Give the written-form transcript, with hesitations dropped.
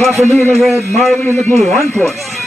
Papa Lee in the red, Marley in the blue. On course.